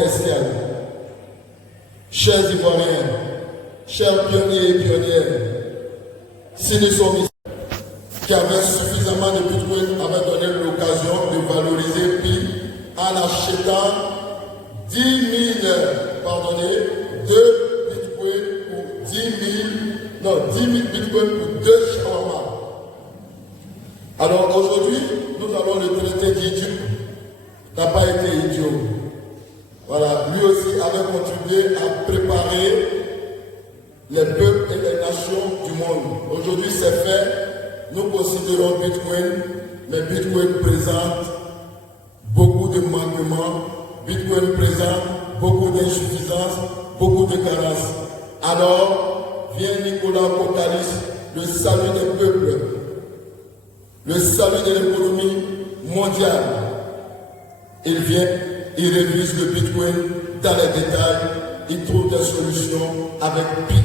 commercial. Chers Ivoiriens, chers pionniers et pionnières, si nous sommes ici, qui avaient suffisamment de bitcoin, avaient donné l'occasion de valoriser PI en achetant 10 000, pardonnez, 2 bitcoins pour 10 000, non, 10 000 bitcoins pour 2 shawarma. Alors aujourd'hui, nous allons le traiter d'idiot. N'a pas été idiot. Voilà, lui aussi avait contribué à préparer les peuples et les nations du monde. Aujourd'hui, c'est fait. Nous considérons Bitcoin, mais Bitcoin présente beaucoup de manquements. Bitcoin présente beaucoup d'insuffisances, beaucoup de carences. Alors, vient Nicolas Kokalis, le salut des peuples, le salut de l'économie mondiale. Il vient, il révise le Bitcoin dans les détails, il trouve des solutions avec PI.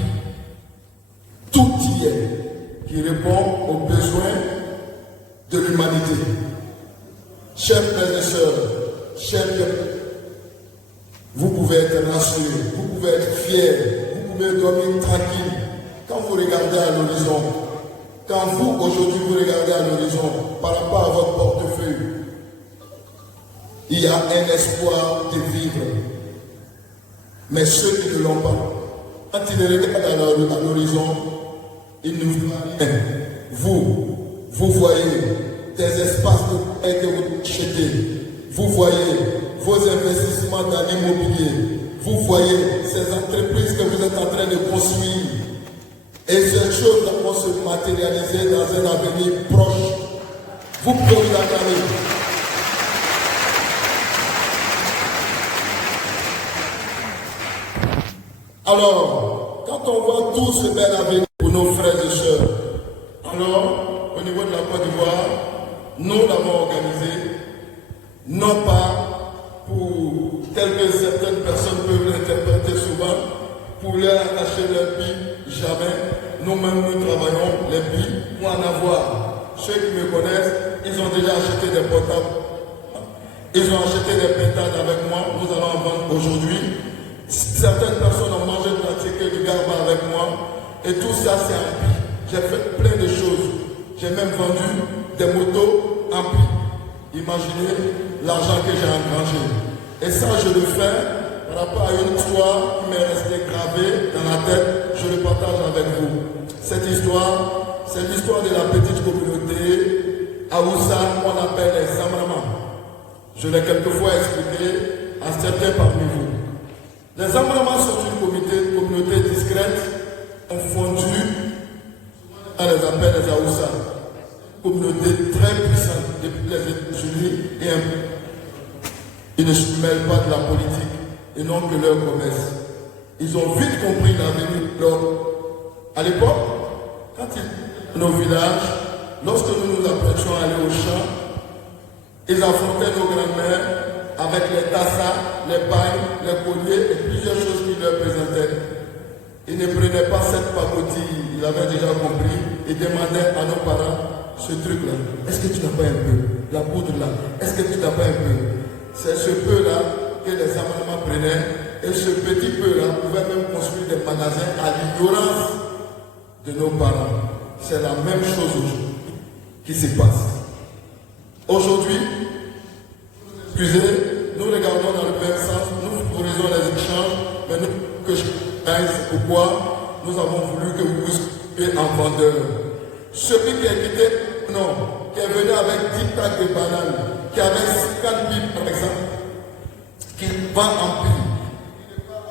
Tout y est, qui répond aux besoins de l'humanité. Chers frères et sœurs, chers peuples, vous pouvez être rassurés, vous pouvez être fiers, vous pouvez dormir tranquille quand vous regardez à l'horizon. Quand vous, aujourd'hui, vous regardez à l'horizon par rapport à votre portefeuille, il y a un espoir de vivre. Mais ceux qui ne l'ont pas, quand ils regardent à l'horizon, ils ne voient rien. Vous voyez des espaces que vous achetez. Vous voyez vos investissements dans l'immobilier. Vous voyez ces entreprises que vous êtes en train de construire. Et ces choses vont se matérialiser dans un avenir proche. Vous pouvez vous acclamer. Alors, quand on voit tout ce bel avenir pour nos frères et sœurs, alors, au niveau de la Côte d'Ivoire, nous l'avons organisé, non pas pour, tel que certaines personnes peuvent l'interpréter souvent, pour leur attacher leur PI, jamais. Nous-mêmes, nous travaillons les PI pour en avoir. Ceux qui me connaissent, ils ont déjà acheté des portables, ils ont acheté des pétales avec moi, nous allons en vendre aujourd'hui. Certaines personnes ont mangé de la ticket du garba avec moi et tout ça c'est en PI. J'ai fait plein de choses. J'ai même vendu des motos en PI. Imaginez l'argent que j'ai engrangé. Et ça je le fais par rapport à une histoire qui m'est restée gravée dans la tête. Je le partage avec vous. Cette histoire, c'est l'histoire de la petite communauté Aoussa qu'on appelle les Zamrama. Je l'ai quelquefois expliqué à certains parmi vous. Les Zamrama sont une communauté discrète, confondue, on les appelle les Aoussa. Communauté très puissante depuis les États-Unis et ils ne se mêlent pas de la politique et non que leur commerce. Ils ont vite compris l'avenir de l'homme. À l'époque, quand ils étaient dans nos villages, lorsque nous nous apprêtions à aller au champ, ils affrontaient nos grands-mères avec les tassas, les pailles, les colliers et plusieurs choses qui leur présentaient. Ils ne prenaient pas cette pacotille, ils avaient déjà compris, et demandaient à nos parents ce truc-là. Est-ce que tu n'as pas un peu? La poudre là, est-ce que tu n'as pas un peu? C'est ce peu-là que les amendements prenaient, et ce petit peu-là pouvait même construire des magasins à l'ignorance de nos parents. C'est la même chose aujourd'hui qui se passe. Aujourd'hui, excusez, nous regardons dans le même sens, nous autorisons les échanges, mais nous, que je c'est pourquoi nous avons voulu que vous soyez en vendeur. Celui qui est quitté, non, qui est venu avec 10 tacs de bananes, qui avait 50 billes par exemple, qui vend en prix,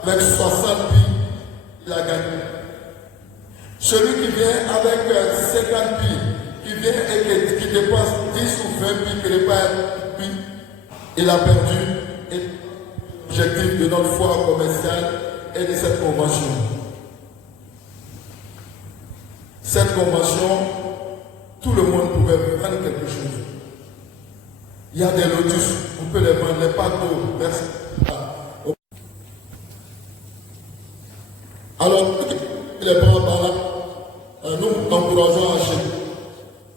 avec 60 billes, il a gagné. Celui qui vient avec 50 billes, qui vient et qui dépasse 10 ou 20 billes, qui n'est pas billes, il a perdu l'objectif de notre foire commerciale et de cette convention. Cette convention, tout le monde pouvait prendre quelque chose. Il y a des lotus, on peut les vendre, les packs d'eau, merci. Alors, les bras par là, nous encourageons à acheter.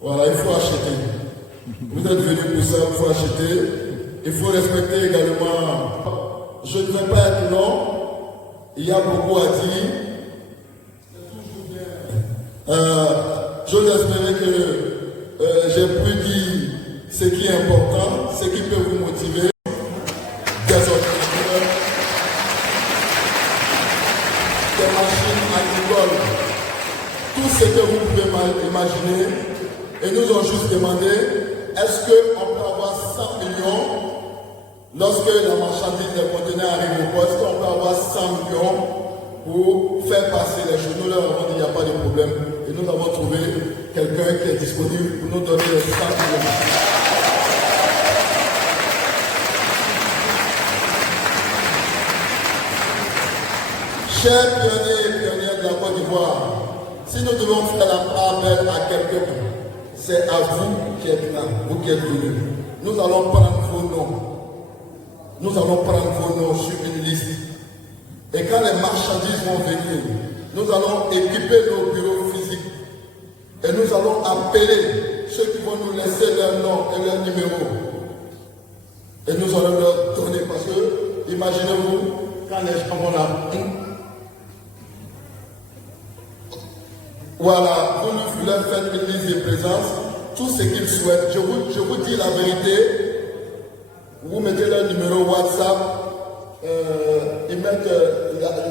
Voilà, il faut acheter. Vous êtes venus pour ça, il faut acheter. Il faut respecter également je ne vais pas être long. Il y a beaucoup à dire. J'ose espérer que j'ai pu dire ce qui est important, ce qui peut vous motiver. Des ordinateurs, des machines agricoles, tout ce que vous pouvez imaginer. Et nous ont juste demandé, est-ce qu'on peut avoir 100 millions lorsque la marchandise des conteneurs arrive au poste, est-ce qu'on peut avoir 100 millions pour faire passer les choses? Nous leur avons dit, il n'y a pas de problème. Et nous avons trouvé quelqu'un qui est disponible pour nous donner les 100 millions. Chers pionniers et pionnières de la Côte d'Ivoire, si nous devons faire appel à quelqu'un, c'est à vous qui êtes là, vous qui êtes venus. Nous allons prendre vos noms. Nous allons prendre vos noms sur une liste. Et quand les marchandises vont venir, nous allons équiper nos bureaux physiques. Et nous allons appeler ceux qui vont nous laisser leur nom et leur numéro. Et nous allons leur donner, parce que, imaginez-vous, quand les gens vont là, voilà, vous leur faites une liste de présence, tout ce qu'ils souhaitent. Je vous dis la vérité. Vous mettez leur numéro WhatsApp, ils mettent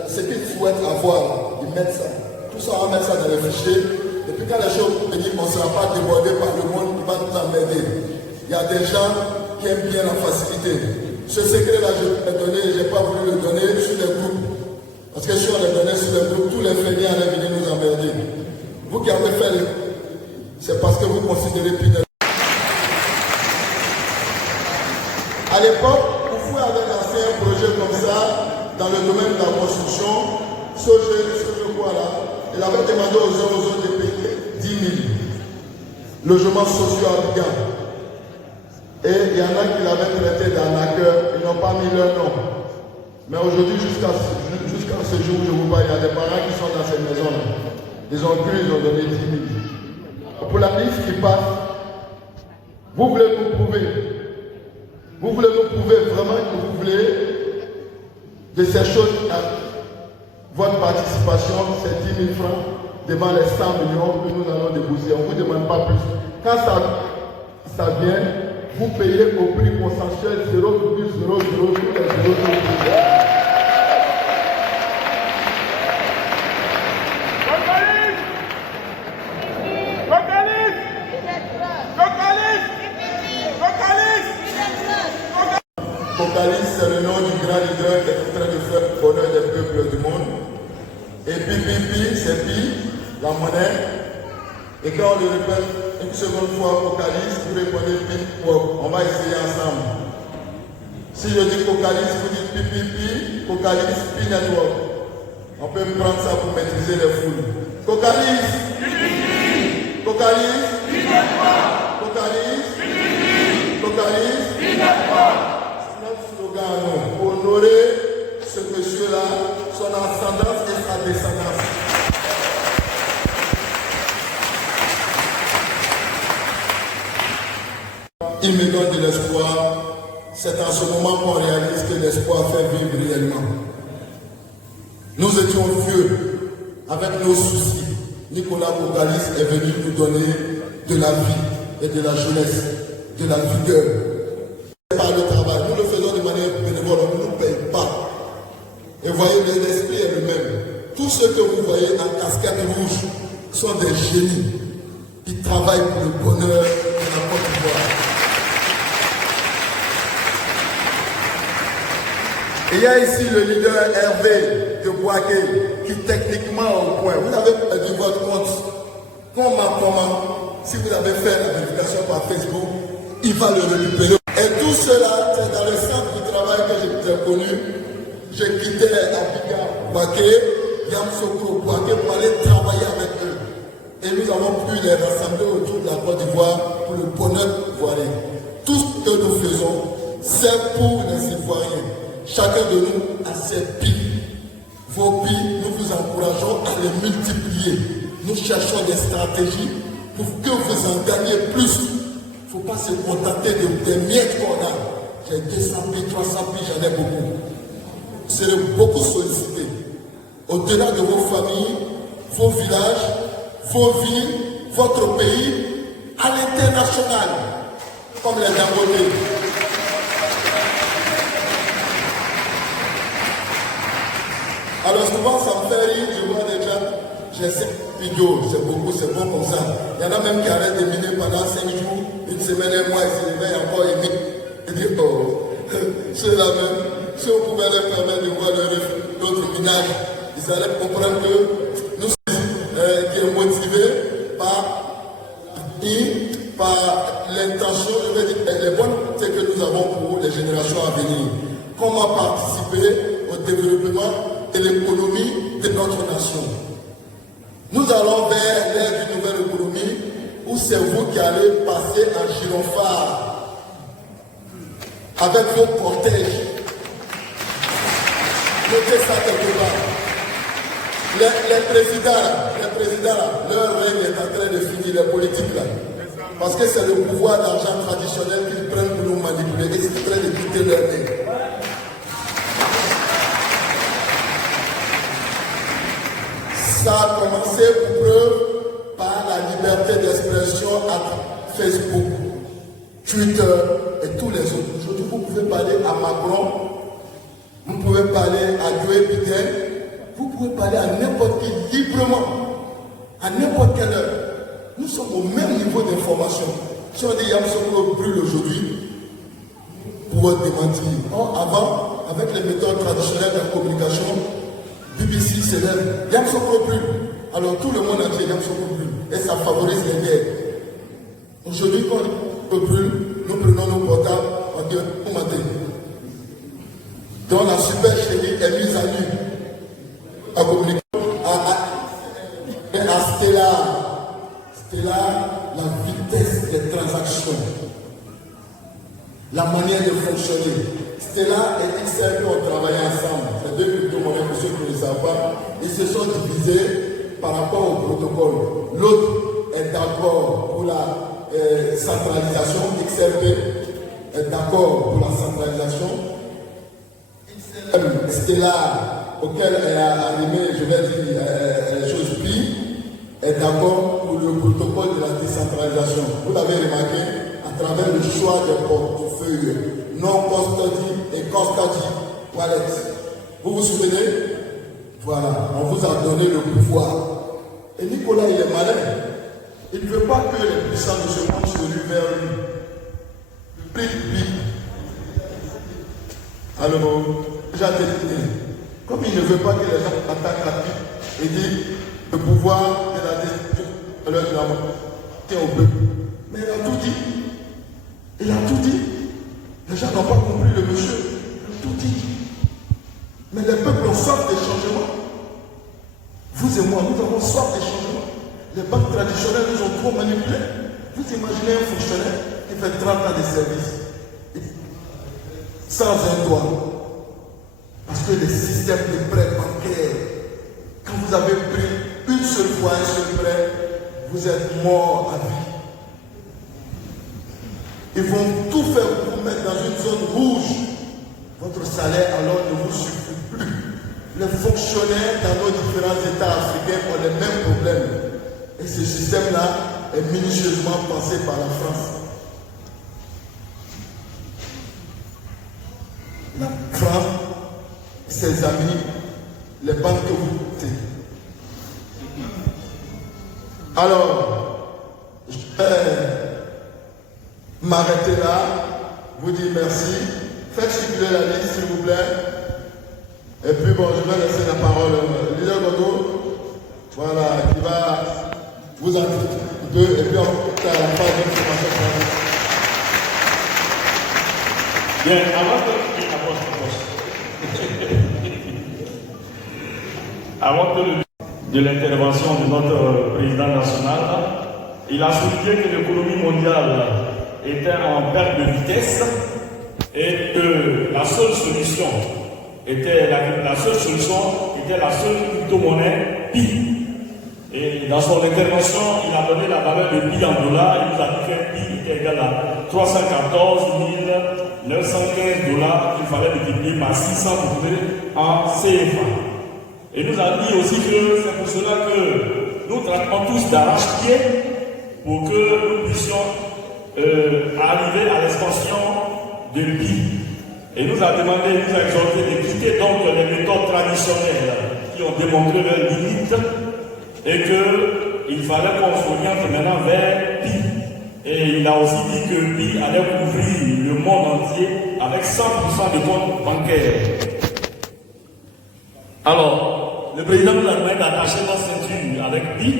ce qu'ils souhaitent avoir, ils mettent ça. Tout ça, on va mettre ça dans les fichiers. Et puis quand les choses venir, on ne sera pas débordé par le monde, il va nous emmerder. Il y a des gens qui aiment bien la facilité. Ce secret-là, je vais le donner, je n'ai pas voulu le donner sur les groupes. Parce que si on le donnait sur les groupes, tous les feignants allaient venir nous emmerder. Vous qui avez fait, c'est parce que vous considérez Pinel. À l'époque, Oufoué avait lancé un projet comme ça dans le domaine de la construction. Ce quoi-là, il avait demandé aux autres de payer 10 000 logements sociaux à Bigan. Et il y en a qui l'avaient traité d'arnaqueur, ils n'ont pas mis leur nom. Mais aujourd'hui, jusqu'à ce jour où je vous parle, il y a des parents qui sont dans ces maisons-là. Ils ont cru, ils ont donné 10 000. Pour la liste qui passe, vous voulez nous prouver. Vous voulez nous prouver vraiment que vous voulez de ces choses. Votre participation, c'est 10 000 francs devant les 100 millions que nous allons débourser. On ne vous demande pas plus. Quand ça vient, vous payez au prix consensuel 0,00 tous les 0,00. Cocalis, c'est le nom du grand leader qui est en train de faire le bonheur des peuples du monde. Et Pi, c'est Pi, la monnaie. Et quand on le répète une seconde fois Cocalis, vous répondez Pi, on va essayer ensemble. Si je dis Cocalis, vous dites Pi, Cocalis, Pi Network. On peut prendre ça pour maîtriser les foules. Cocalis, Cocalis, Cocalis, Cocalis, pour honorer ce monsieur-là, son ascendance et sa descendance. Il me donne de l'espoir. C'est en ce moment qu'on réalise que l'espoir fait vivre réellement. Nous étions vieux, avec nos soucis. Nicolas Cocalis est venu nous donner de la vie et de la jeunesse, de la vigueur. Par le travail, nous le faisons de manière bénévole, on ne nous paye pas. Et voyez, l'esprit est le même. Tous ceux que vous voyez en casquette rouge sont des génies qui travaillent pour le bonheur de la Côte d'Ivoire. Il y a ici le leader Hervé de Boaké qui techniquement au point. Vous avez perdu votre compte. Comment, si vous avez fait la vérification par Facebook, il va le récupérer. Et tout cela, c'est dans le centre du travail que j'ai connu. J'ai quitté Abidjan, Boaké, Yamsoukro, Boaké pour aller travailler avec eux. Et nous avons pu les rassembler autour de la Côte d'Ivoire pour le bonheur ivoirien. Tout ce que nous faisons, c'est pour les Ivoiriens. Chacun de nous a ses billes. Vos billes, nous vous encourageons à les multiplier. Nous cherchons des stratégies pour que vous en gagnez plus. Il ne faut pas se contenter des miettes qu'on a. J'ai 200 billes, 300 billes, j'en ai beaucoup. serez beaucoup sollicités. Au-delà de vos familles, vos villages, vos villes, votre pays, à l'international, comme les Dangote. Alors souvent ça me fait rire, je vois des gens, j'ai 5 vidéos, c'est beaucoup, c'est bon comme ça. Il y en a même qui arrêtent de miner pendant 5 jours, une semaine, un mois, ils se réveillent encore et minent. Ils disent, oh, ceux-là même, si on pouvait leur permettre de voir notre minage, ils allaient comprendre que nous sommes qui est motivés par l'intention, je vais dire, les bonnes c'est que nous avons pour les générations à venir. Comment participer au développement et l'économie de notre nation. Nous allons vers l'ère d'une nouvelle économie où c'est vous qui allez passer en gyrophare avec vos cortèges. Notez ça quelque part. Les présidents, leur règne est en train de finir, les politiques là. Parce que c'est le pouvoir d'argent traditionnel qu'ils prennent pour nous manipuler et c'est en train de quitter leur règne. Ça a commencé pour preuve par la liberté d'expression à Facebook, Twitter et tous les autres. Aujourd'hui, vous pouvez parler à Macron, vous pouvez parler à Joe Biden, vous pouvez parler à n'importe qui librement, à n'importe quelle heure. Nous sommes au même niveau d'information. Si on dit Yam Sokolo brûle aujourd'hui, pour votre démentir. Or, avant, avec les méthodes traditionnelles de la communication, BBC s'élève, Yam Sokolo brûle. Alors tout le monde entier, Yam Sokolo brûle. Et ça favorise les guerres. Aujourd'hui, quand on brûle, nous prenons nos portables, on dit, on matin. Donc la super chérie est mise à nu. À communiquer. À Stella, la vitesse des transactions. La manière de fonctionner. Stella et XRP ont travaillé ensemble. C'est deux crypto-monnaies, pour ceux qui ne le savent pas. Ils se sont divisés par rapport au protocole. L'autre est d'accord pour la centralisation. XRP est d'accord pour la centralisation. Stella, auquel elle a animé, je vais dire, les choses pires, est d'accord pour le protocole de la décentralisation. Vous l'avez remarqué à travers le choix des portefeuilles non custody et custody wallet. Vous vous souvenez? Voilà, on vous a donné le pouvoir. Et Nicolas, il est malin. Il ne veut pas que les puissants de ce monde se ruent vers lui. Bip. Alors, j'ai terminé. Comme il ne veut pas que les gens attaquent la pipe et disent le pouvoir de la destruction de leur glamour tient au peuple. Mais il a tout dit. Il a tout dit. Les gens n'ont pas compris le monsieur. Il a tout dit. Mais les peuples ont soif des changements. Vous et moi, nous avons soif des changements. Les banques traditionnelles nous ont trop manipulés. Vous imaginez un fonctionnaire qui fait 30 ans de service sans un droit. Parce que les systèmes de prêt bancaires, quand vous avez pris une seule fois un seul prêt, vous êtes mort à vie. Ils vont tout faire pour vous mettre dans une zone rouge. Votre salaire alors ne vous suffit plus. Les fonctionnaires dans nos différents États africains ont les mêmes problèmes. Et ce système-là est minutieusement pensé par la France. La France, ses amis, les banques que vous êtes. Alors, je vais m'arrêter là, vous dire merci. Faites circuler la liste, s'il vous plaît. Et puis bon, je vais laisser la parole au leader Gogo, voilà, qui va vous inviter un peu, et puis on va à la fin de l'information. Bien, avant de l'intervention de notre président national, il a souligné que l'économie mondiale était en perte de vitesse et que la seule solution était la seule crypto-monnaie Pi. Et dans son intervention, il a donné la valeur de Pi en dollars. Il nous a dit que Pi était égal à 314 $915 qu'il fallait multiplier par 600 pour trouver en CFA. Et nous avons dit aussi que c'est pour cela que nous traitons tous d'arrache-pied pour que nous puissions arriver à l'extension de l'IPI. Et nous avons demandé, nous avons exhorté de quitter donc les méthodes traditionnelles qui ont démontré leurs limites et qu'il fallait qu'on s'oriente maintenant vers PI. Et il a aussi dit que PI allait couvrir le monde entier avec 100% de comptes bancaires. Alors, le président nous a demandé d'attacher notre ceinture avec PI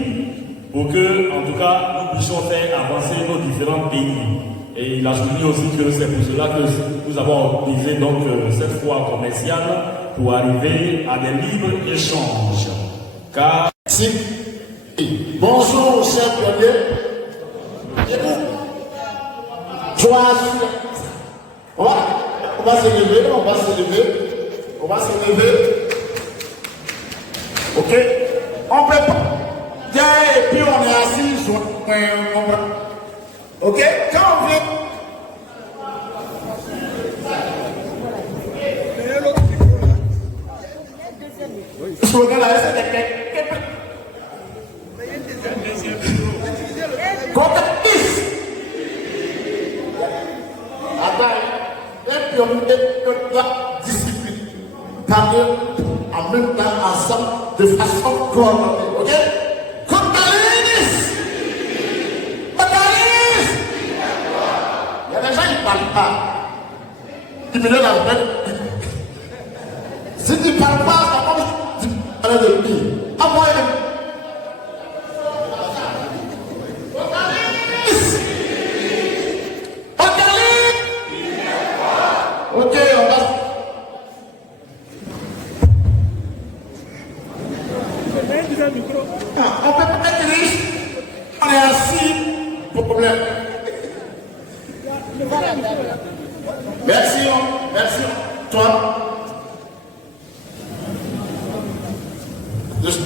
pour que, en tout cas, nous puissions faire avancer nos différents pays. Et il a souligné aussi que c'est pour cela que nous avons organisé donc cette foire commerciale pour arriver à des libres échanges. Car si. Bonjour, chers pionniers. On va se lever, on va se lever. On va se lever. Ok? On prépare. Et puis on est assis. Ok? Quand on vient. Le slogan là, c'est la discipline. Parler en même temps ensemble de façon coordonnée. Ok? Il y a des gens qui ne parlent pas. Ils me donnent la peine. Si tu ne parles pas, ça va tu parles de lui. À moi, ok, on va. On peut pas être riche. On est assis. Pas de problème. Merci, merci. Toi. Juste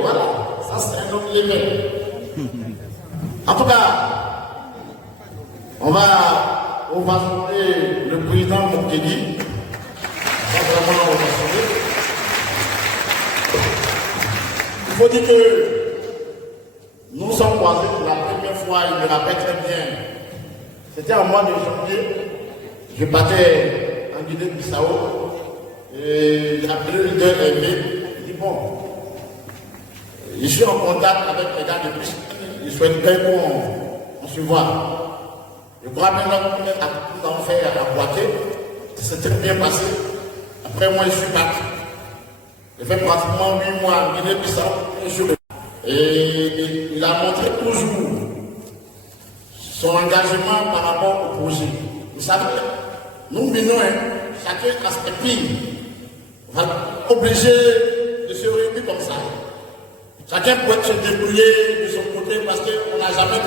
voilà, ça c'est un autre level. En tout cas, on va sonner le président Moukedi. Il faut dire que nous sommes croisés pour la première fois, il me rappelle très bien. C'était en mois de janvier, je partais en Guinée-Bissau et j'ai appelé le leader Hervé. Il dit bon, je suis en contact avec les gars de plus, je souhaiterais qu'on se voit. Je crois maintenant que nous avons fait à Boaké, c'est très bien passé. Après moi je suis parti. J'ai fait pratiquement 8 mois en Guinée-Bissau et il a montré toujours son engagement par rapport au projet. Vous savez, nous venons, chacun a ses pays. On va obligé de se réunir comme ça. Chacun peut se débrouiller de son côté parce qu'on n'a jamais